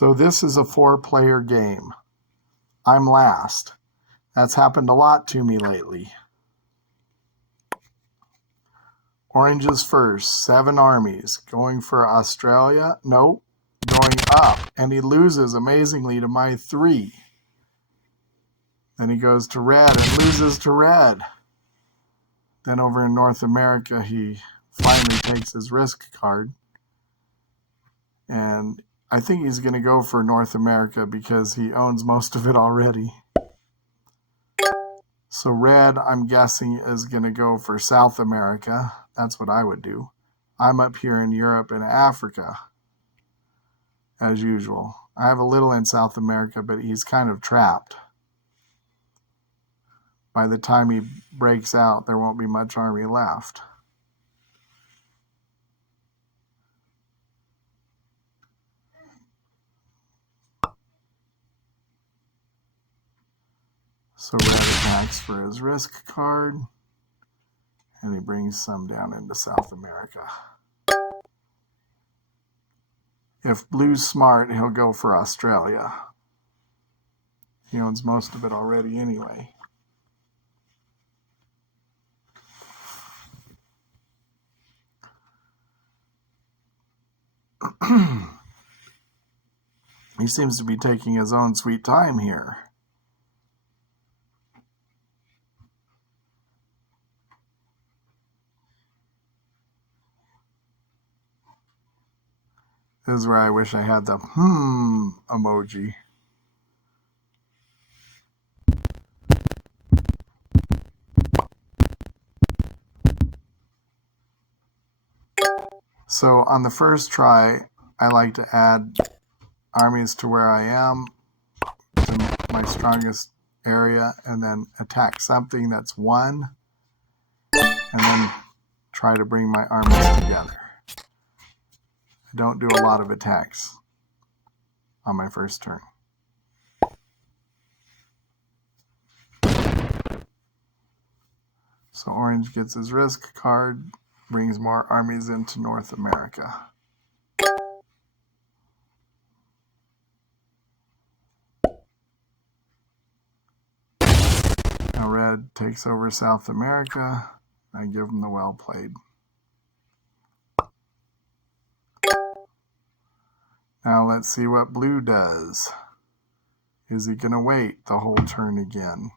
So this is a 4-player game. I'm last. That's happened a lot to me lately. Orange is first, 7 armies. Going for Australia? Nope. Going up. And he loses amazingly to my 3. Then he goes to red and loses to red. Then over in North America, he finally takes his risk card. And I think he's going to go for North America because he owns most of it already. So red, I'm guessing, is going to go for South America. That's what I would do. I'm up here in Europe and Africa, as usual. I have a little in South America, but he's kind of trapped. By the time he breaks out, there won't be much army left. So red attacks for his risk card, and he brings some down into South America. If blue's smart, he'll go for Australia. He owns most of it already anyway. He seems to be taking his own sweet time here. This is where I wish I had the emoji. So on the first try, I like to add armies to where I am, to my strongest area, and then attack something that's 1, and then try to bring my armies together. I don't do a lot of attacks on my first turn. So orange gets his risk card, brings more armies into North America. Now red takes over South America. I give him the well played. Now let's see what blue does. Is he going to wait the whole turn again?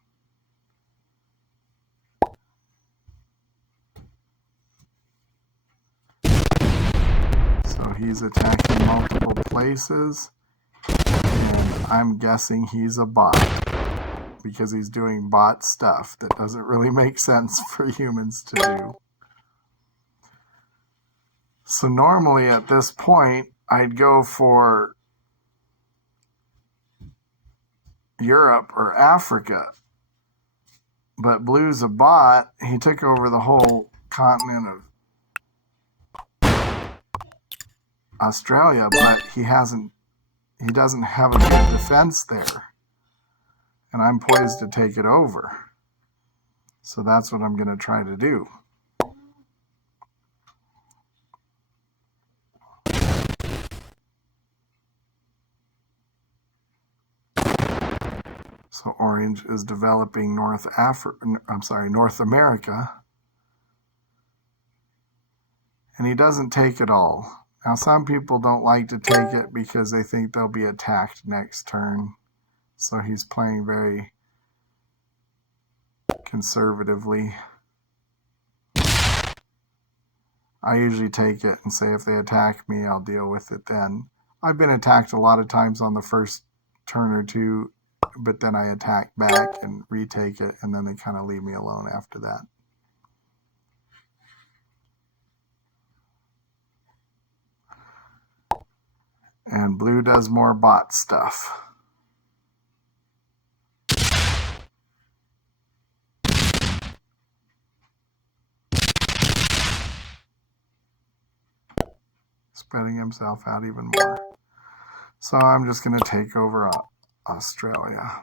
So he's attacking multiple places, and I'm guessing he's a bot because he's doing bot stuff that doesn't really make sense for humans to do. So normally at this point, I'd go for Europe or Africa, but blue's a bot. He took over the whole continent of Australia, but he doesn't have a good defense there, and I'm poised to take it over. So that's what I'm going to try to do. So orange is developing North America. And he doesn't take it all. Now some people don't like to take it because they think they'll be attacked next turn. So he's playing very conservatively. I usually take it and say if they attack me, I'll deal with it then. I've been attacked a lot of times on the first turn or two, but then I attack back and retake it, and then they kind of leave me alone after that. And blue does more bot stuff. Spreading himself out even more. So I'm just going to take over Australia.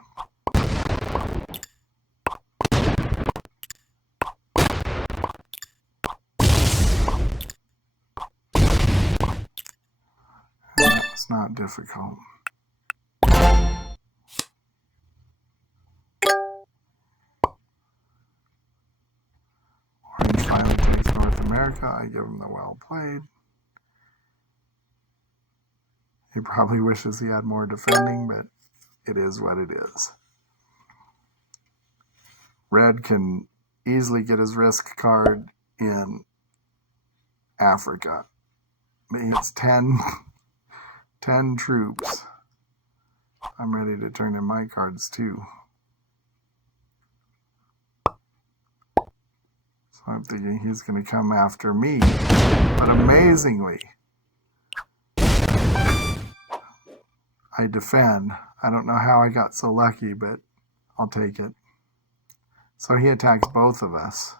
It's not difficult. America. I give him the well played. He probably wishes he had more defending, but it is what it is. Red can easily get his risk card in Africa. He gets 10 troops. I'm ready to turn in my cards too. So I'm thinking he's going to come after me. But amazingly, I defend. I don't know how I got so lucky, but I'll take it. So he attacks both of us.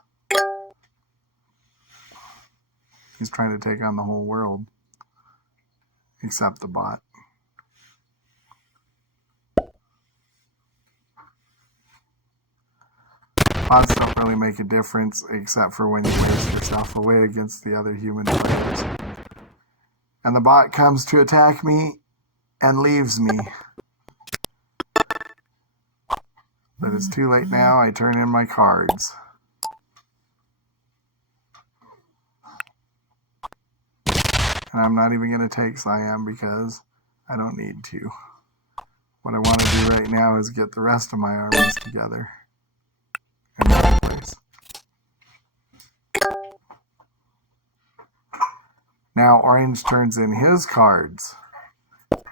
He's trying to take on the whole world, except the bot. Bots don't really make a difference, except for when you waste yourself away against the other human players. And the bot comes to attack me and leaves me. But it's too late now. I turn in my cards. And I'm not even going to take Siam because I don't need to. What I want to do right now is get the rest of my armies together in one place. Now Orange turns in his cards.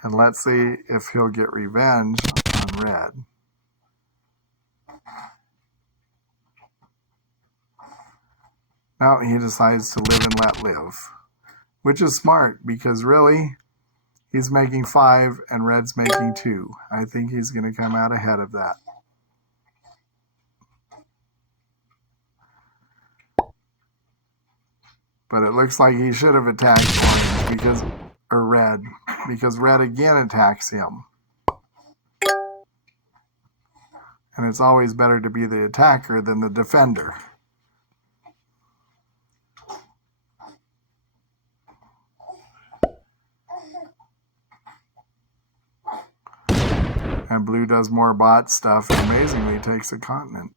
And let's see if he'll get revenge on Red. Now he decides to live and let live, which is smart because really he's making 5 and Red's making 2. I think he's going to come out ahead of that. But it looks like he should have attacked Orange or Red, because Red again attacks him. And it's always better to be the attacker than the defender. And Blue does more bot stuff and amazingly takes a continent.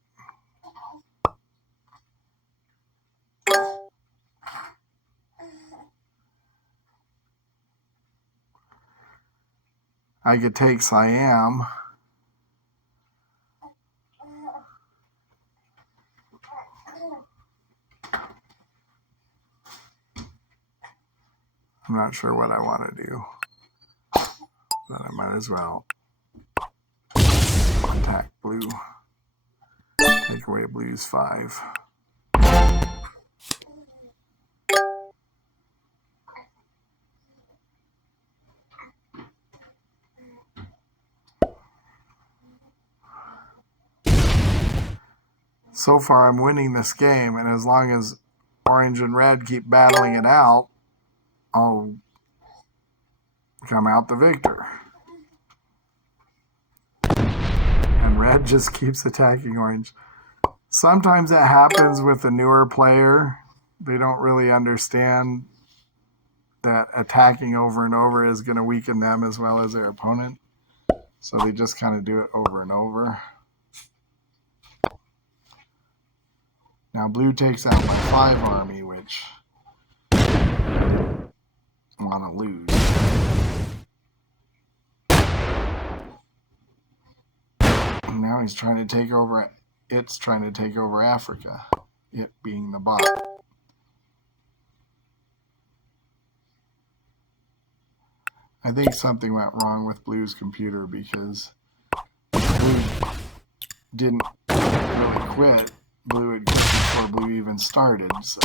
I could take Siam. I'm not sure what I want to do, but I might as well attack Blue. Take away Blue's 5. So far I'm winning this game, and as long as Orange and Red keep battling it out, I'll come out the victor. And Red just keeps attacking Orange. Sometimes that happens with a newer player. They don't really understand that attacking over and over is going to weaken them as well as their opponent. So they just kind of do it over and over. Now Blue takes out my 5 army, which I want to lose. And now he's trying to take over. It's trying to take over Africa, it being the bot. I think something went wrong with Blue's computer because Blue didn't really quit. Blue had quit before Blue even started. So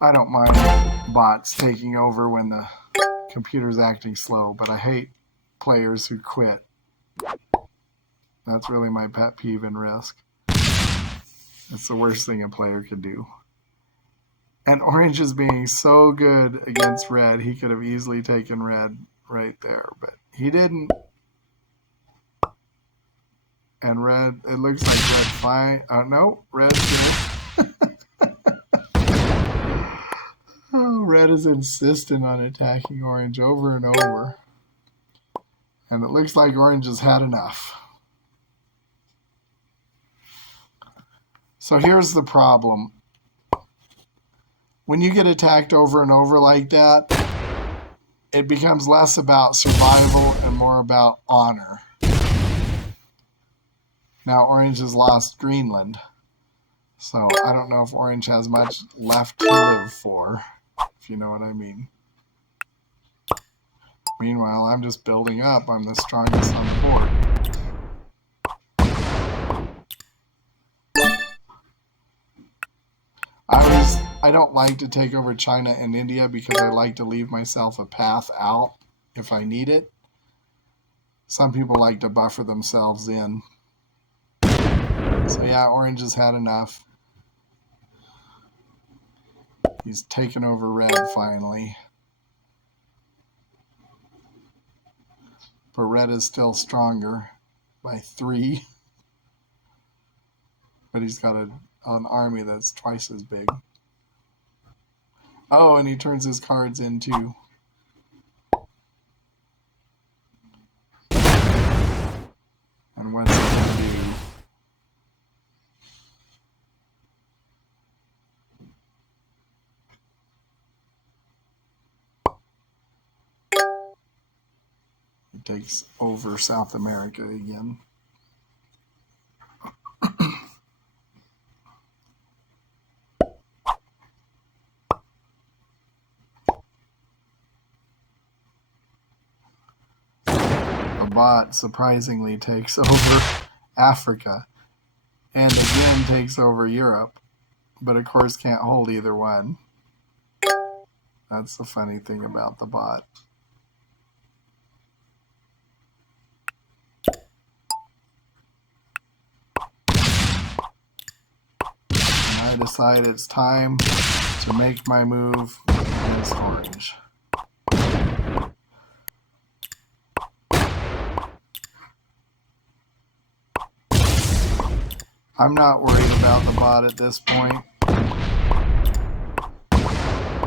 I don't mind bots taking over when the computer's acting slow, but I hate players who quit. That's really my pet peeve in Risk. That's the worst thing a player could do. And Orange is being so good against Red. He could have easily taken Red right there, but he didn't. And Red, it looks like Red fine. Oh, no, Red's good. Oh, Red is insistent on attacking Orange over and over. And it looks like Orange has had enough. So here's the problem. When you get attacked over and over like that, it becomes less about survival and more about honor. Now Orange has lost Greenland, so I don't know if Orange has much left to live for, if you know what I mean. Meanwhile, I'm just building up. I'm the strongest on the board. I don't like to take over China and India because I like to leave myself a path out if I need it. Some people like to buffer themselves in. So yeah, Orange has had enough. He's taken over Red finally. But Red is still stronger by 3. But he's got an army that's twice as big. Oh, and he turns his cards in too. And what's he going to do? He takes over South America again. Bot surprisingly takes over Africa and again takes over Europe, but of course can't hold either one. That's the funny thing about the bot. And I decide it's time to make my move against Orange. I'm not worried about the bot at this point.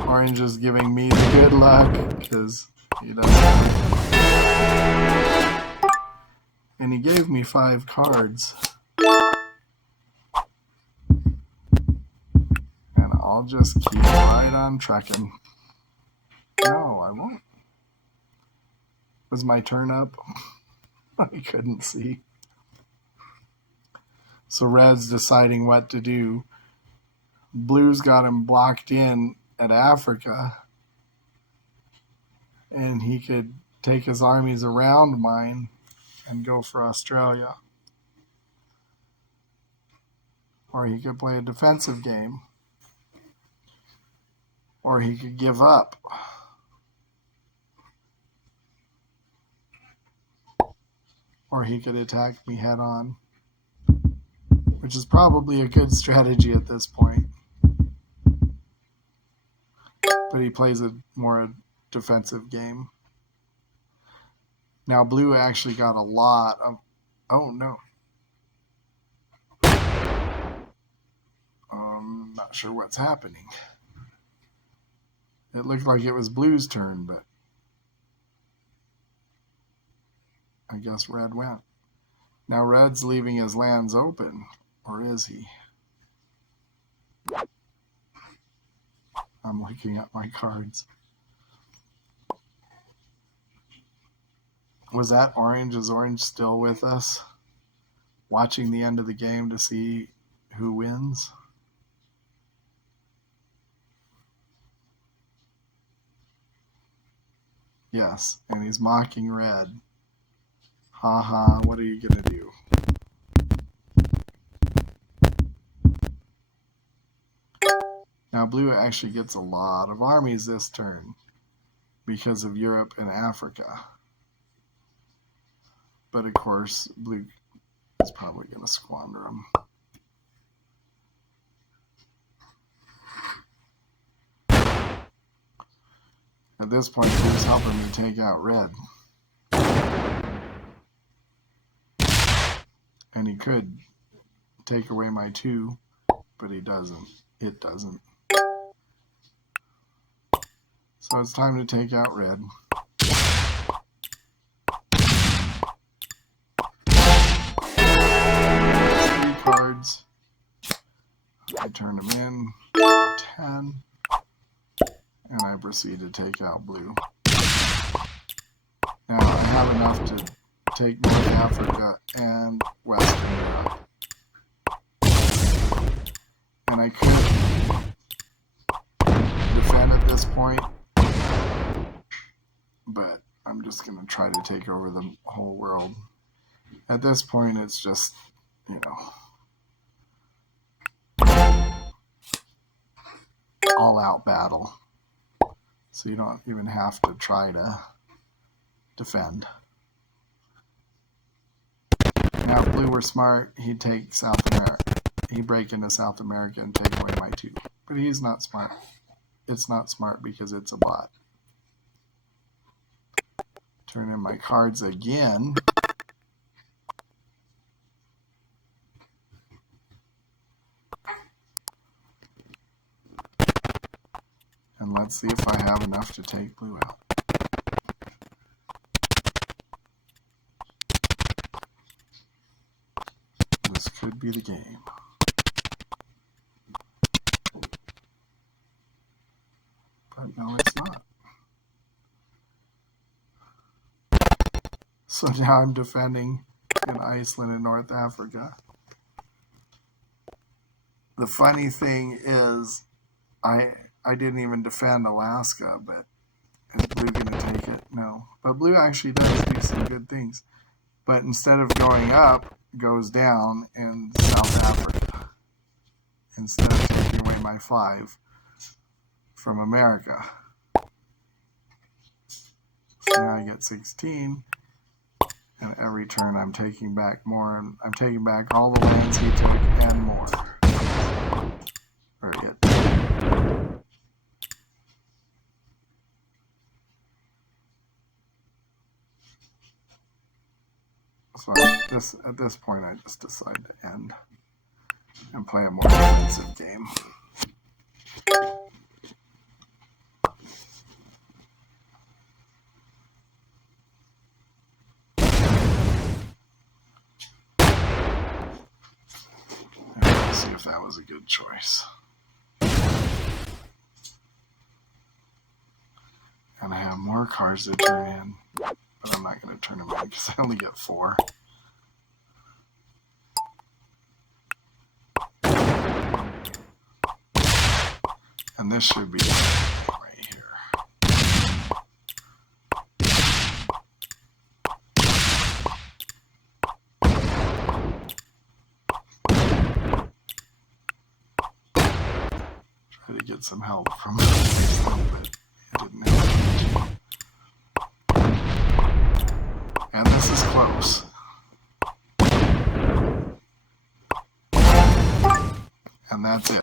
Orange is giving me the good luck because he doesn't. And he gave me 5 cards. And I'll just keep right on trucking. No, I won't. Was my turn up? I couldn't see. So Red's deciding what to do. Blue's got him blocked in at Africa. And he could take his armies around mine and go for Australia. Or he could play a defensive game. Or he could give up. Or he could attack me head on. Which is probably a good strategy at this point. But he plays a more defensive game. Now Blue actually got a lot of... Oh, no. Not sure what's happening. It looked like it was Blue's turn, but I guess Red went. Now Red's leaving his lands open. Or is he? I'm looking at my cards. Was that Orange? Is Orange still with us? Watching the end of the game to see who wins? Yes, and he's mocking Red. Haha, what are you gonna do? Now Blue actually gets a lot of armies this turn because of Europe and Africa. But of course, Blue is probably going to squander them. At this point, Blue's helping me take out Red. And he could take away my 2, but he doesn't. It doesn't. So it's time to take out Red. 3 cards. turn them in, 10, and I proceed to take out blue. Now I have enough to take North Africa and Western Europe. And I could defend at this point, but I'm just going to try to take over the whole world. At this point, it's just, you know, all-out battle. So you don't even have to try to defend. Now, if blue were smart, he'd take South America. He'd break into South America and take away my 2. But he's not smart. It's not smart because it's a bot. Turn in my cards again. And let's see if I have enough to take blue out. This could be the game. But no, it's not. So now I'm defending in Iceland and North Africa. The funny thing is, I didn't even defend Alaska, but is blue going to take it? No. But blue actually does do some good things. But instead of going up, goes down in South Africa. Instead of taking away my 5 from America. So now I get 16. And every turn I'm taking back more. And I'm taking back all the lands he took and more. Or it. So at this point, I just decide to end and play a more defensive game. And let's see if that was a good choice. And I have more cards to turn in. But I'm not going to turn them in because I only get 4. And this should be right here. Try to get some help from Iceland, but it didn't help. And this is close. And that's it.